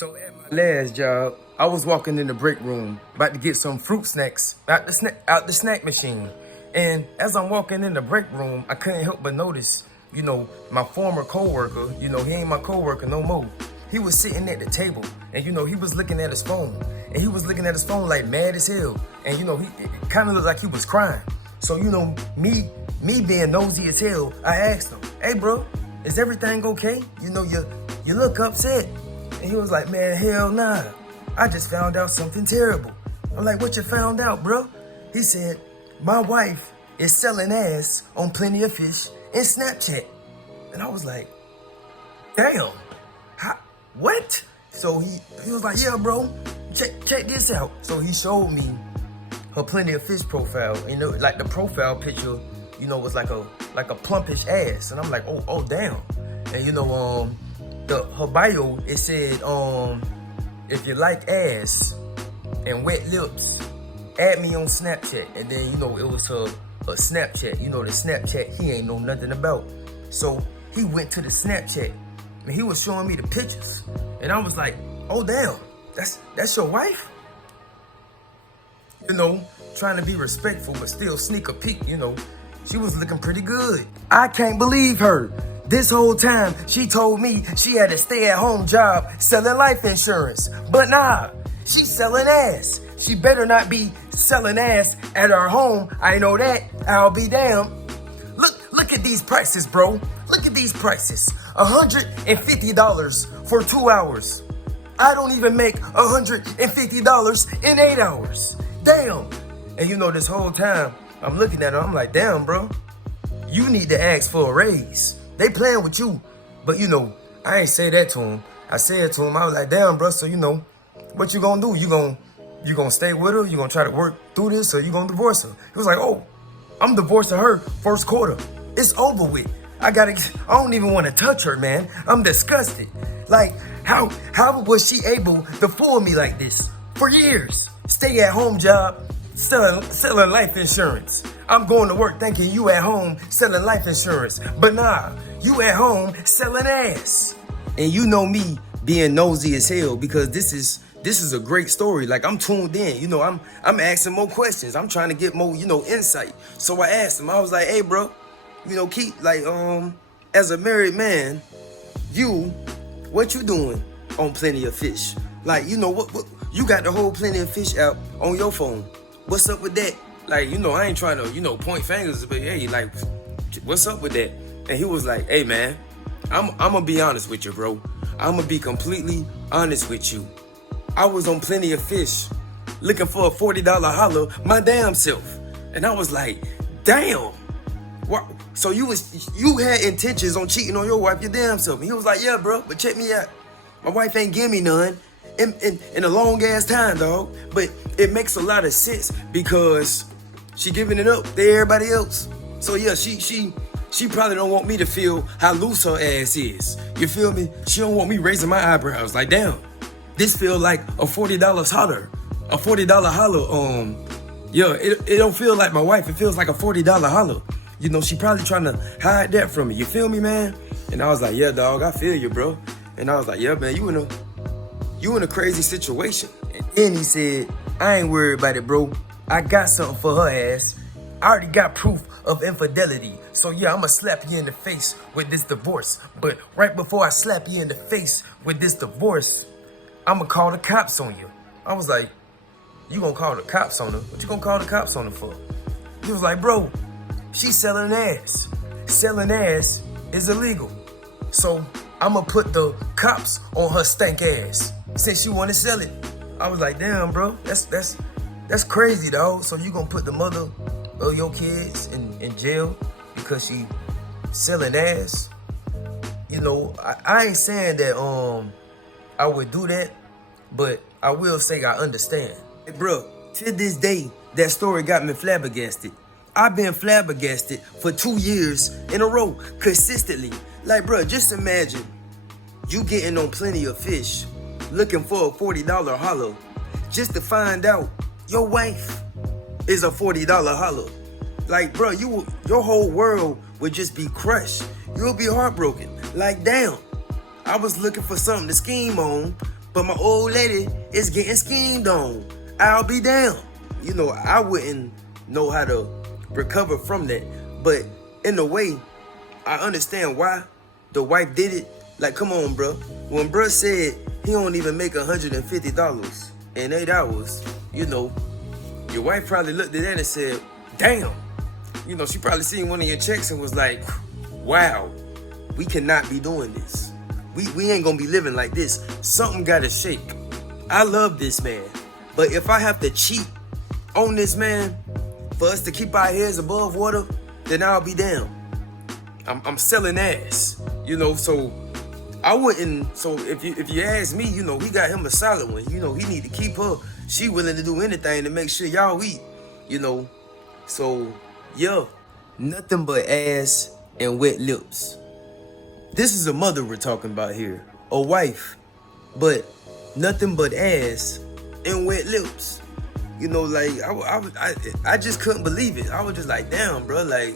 So at my last job, I was walking in the break room, about to get some fruit snacks out the snack machine. And as I'm walking in the break room, I couldn't help but notice, my former coworker, he ain't my coworker no more. He was sitting at the table and, he was looking at his phone. And he was looking at his phone like mad as hell. And, it kind of looked like he was crying. So, me being nosy as hell, I asked him, "Hey, bro, is everything okay? You look upset." And he was like, "Man, hell nah. I just found out something terrible." I'm like, "What you found out, bro?" He said, "My wife is selling ass on Plenty of Fish and Snapchat." And I was like, "Damn, what?" So he was like, "Yeah, bro, check this out." So he showed me her Plenty of Fish profile. Like the profile picture, was like a plumpish ass. And I'm like, oh damn. And her bio, it said, "If you like ass and wet lips, add me on Snapchat." And then, it was her Snapchat. The Snapchat he ain't know nothing about. So he went to the Snapchat and he was showing me the pictures. And I was like, "Oh damn, that's your wife?" Trying to be respectful, but still sneak a peek, she was looking pretty good. I can't believe her. This whole time, she told me she had a stay-at-home job selling life insurance. But nah, she's selling ass. She better not be selling ass at her home. I know that. I'll be damned. Look at these prices, bro. Look at these prices. $150 for 2 hours. I don't even make $150 in 8 hours. Damn. And this whole time, I'm looking at her, I'm like, "Damn, bro, you need to ask for a raise. They playing with you." But I ain't say that to him. I said to him, I was like, "Damn, bro, so what you gonna do? You gonna stay with her? You gonna try to work through this, or you gonna divorce her?" He was like, "Oh, I'm divorcing her first quarter. It's over with. I don't even want to touch her, man. I'm disgusted. Like, how was she able to fool me like this for years? Stay at home job, selling life insurance. I'm going to work thinking you at home selling life insurance. But nah, you at home selling ass." And me being nosy as hell, because this is a great story. Like, I'm tuned in. I'm asking more questions. I'm trying to get more, insight. So I asked him. I was like, "Hey, bro, Keith, like, as a married man, what you doing on Plenty of Fish? Like, what you got the whole Plenty of Fish app on your phone. What's up with that? Like, I ain't trying to, point fingers, but hey, like, what's up with that?" And he was like, "Hey, man, I'm gonna be honest with you, bro. I'm gonna be completely honest with you. I was on Plenty of Fish looking for a $40 holler my damn self." And I was like, "Damn. What? So you had intentions on cheating on your wife your damn self?" And he was like, "Yeah, bro, but check me out. My wife ain't give me none in a long ass time, dog. But it makes a lot of sense because she giving it up to everybody else. So yeah, she probably don't want me to feel how loose her ass is. You feel me? She don't want me raising my eyebrows. Like, damn, this feel like a $40 holler. A $40 holler. Yeah, it don't feel like my wife. It feels like a $40 holler. She probably trying to hide that from me. You feel me, man?" And I was like, "Yeah, dog, I feel you, bro." And I was like, "Yeah, man, you in a crazy situation." And then he said, "I ain't worried about it, bro. I got something for her ass. I already got proof of infidelity. So yeah, I'ma slap you in the face with this divorce. But right before I slap you in the face with this divorce, I'ma call the cops on you." I was like, "You gonna call the cops on her? What you gonna call the cops on her for?" He was like, "Bro, she's selling ass. Selling ass is illegal. So I'ma put the cops on her stank ass since she wanna sell it." I was like, "Damn, bro, that's crazy, dog. So you gonna put the mother of your kids in jail because she selling ass?" I ain't saying that I would do that, but I will say I understand. Hey, bro, to this day, that story got me flabbergasted. I've been flabbergasted for 2 years in a row, consistently. Like, bro, just imagine you getting on Plenty of Fish, looking for a $40 holler, just to find out your wife is a $40 holler. Like, bro, your whole world would just be crushed. You'll be heartbroken. Like, damn, I was looking for something to scheme on, But my old lady is getting schemed on. I'll be damned. You know, I wouldn't know how to recover from that. But in a way, I understand why the wife did it. Like, come on, bro. When bro said he don't even make $150 in 8 hours, you know, your wife probably looked at that and said, damn. You know, she probably seen one of your checks and was like, wow, we cannot be doing this. We ain't gonna be living like this. Something gotta shake. I love this man. But if I have to cheat on this man for us to keep our heads above water, then I'll be damned. I'm selling ass. You know, so I wouldn't, so if you ask me, you know, he got him a solid one. You know, he need to keep her. She willing to do anything to make sure y'all eat, you know. So, yeah, nothing but ass and wet lips. This is a mother we're talking about here, a wife, but nothing but ass and wet lips. You know, like, I just couldn't believe it. I was just like, damn, bro, like,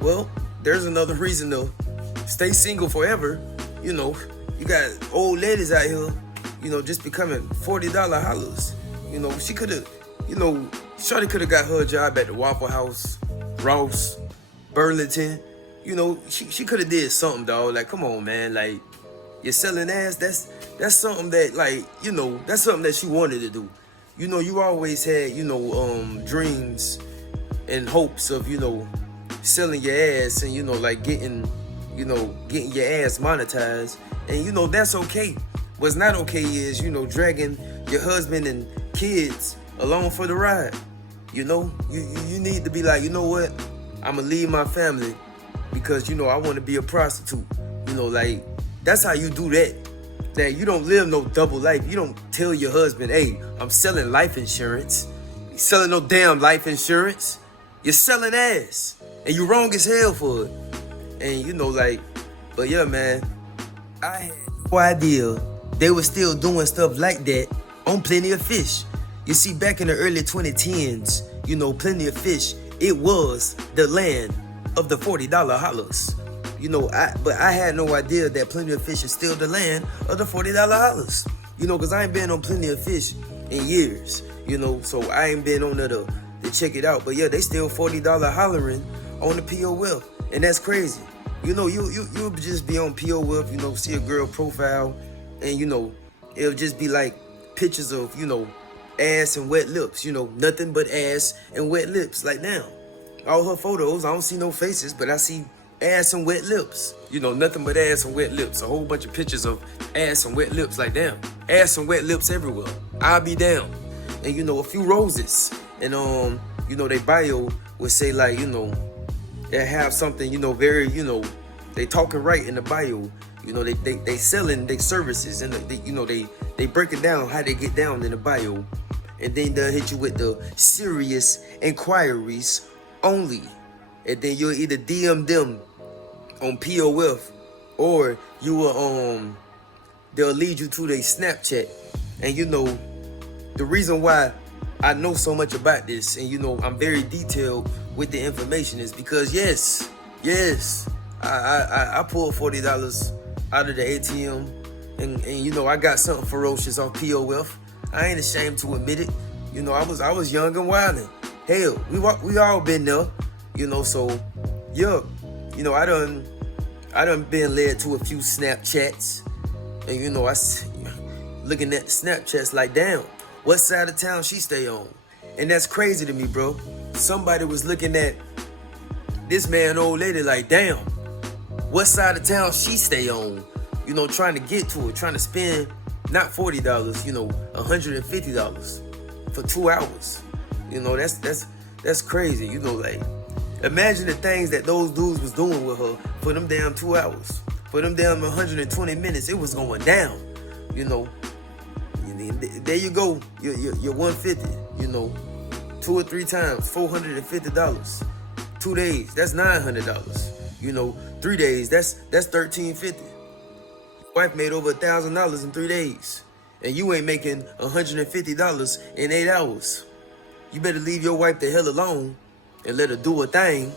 well, there's another reason to stay single forever. You know, you got old ladies out here, you know, just becoming $40 hollers. You know, she could have, you know, shorty could have got her a job at the Waffle House, Ross, Burlington. You know, she could have did something, dog. Like, come on, man. Like, you're selling ass. That's something that, like, you know, that's something that she wanted to do. You know, you always had, you know, dreams and hopes of, you know, selling your ass and, you know, like getting your ass monetized. And, you know, that's okay. What's not okay is, you know, dragging your husband and kids along for the ride. You know, you need to be like, you know what? I'm going to leave my family because, you know, I want to be a prostitute. You know, like, that's how you do that. That you don't live no double life. You don't tell your husband, hey, I'm selling life insurance. You selling no damn life insurance. You're selling ass. And you're wrong as hell for it. And, you know, like, but yeah, man, I had no idea they were still doing stuff like that on Plenty of Fish. You see, back in the early 2010s, you know, Plenty of Fish, it was the land of the $40 hollers. You know, but I had no idea that Plenty of Fish is still the land of the $40 hollers. You know, because I ain't been on Plenty of Fish in years, you know, so I ain't been on there to check it out. But yeah, they still $40 hollering on the POF, and that's crazy. You know, you'll just be on POF, you know, see a girl profile, and, you know, it'll just be like pictures of, you know, ass and wet lips, you know, nothing but ass and wet lips. Like, now, all her photos, I don't see no faces, but I see ass and wet lips. You know, nothing but ass and wet lips. A whole bunch of pictures of ass and wet lips. Like, damn, ass and wet lips everywhere. I'll be down. And, you know, a few roses. And, you know, they bio would say, like, you know, they have something, you know, very, you know, they talking right in the bio. You know, they selling their services, and they, you know, they break it down how they get down in the bio. And then they'll hit you with the serious inquiries only. And then you'll either DM them on POF, or you will they'll lead you to their Snapchat. And, you know, the reason why I know so much about this, and, you know, I'm very detailed with the information, is because yes, I pulled $40 out of the ATM, and you know, I got something ferocious off POF. I ain't ashamed to admit it. You know, I was young and wildin'. Hell, we all been there. You know, so yeah, you know, I done been led to a few Snapchats, and, you know, I looking at the Snapchats like, damn, what side of town she stay on? And that's crazy to me, bro. Somebody was looking at this man, old lady, like, damn, what side of town she stay on? You know, trying to get to it, trying to spend not $40, you know, $150 for 2 hours. You know, that's crazy. You know, like, imagine the things that those dudes was doing with her for them damn 2 hours, for them damn 120 minutes. It was going down. You know, there you go. You're 150. You know, 2 or 3 times, $450. 2 days, that's $900. You know, 3 days, that's $1,350. Wife made over $1,000 in 3 days, and you ain't making $150 in 8 hours. You better leave your wife the hell alone and let her do her thing.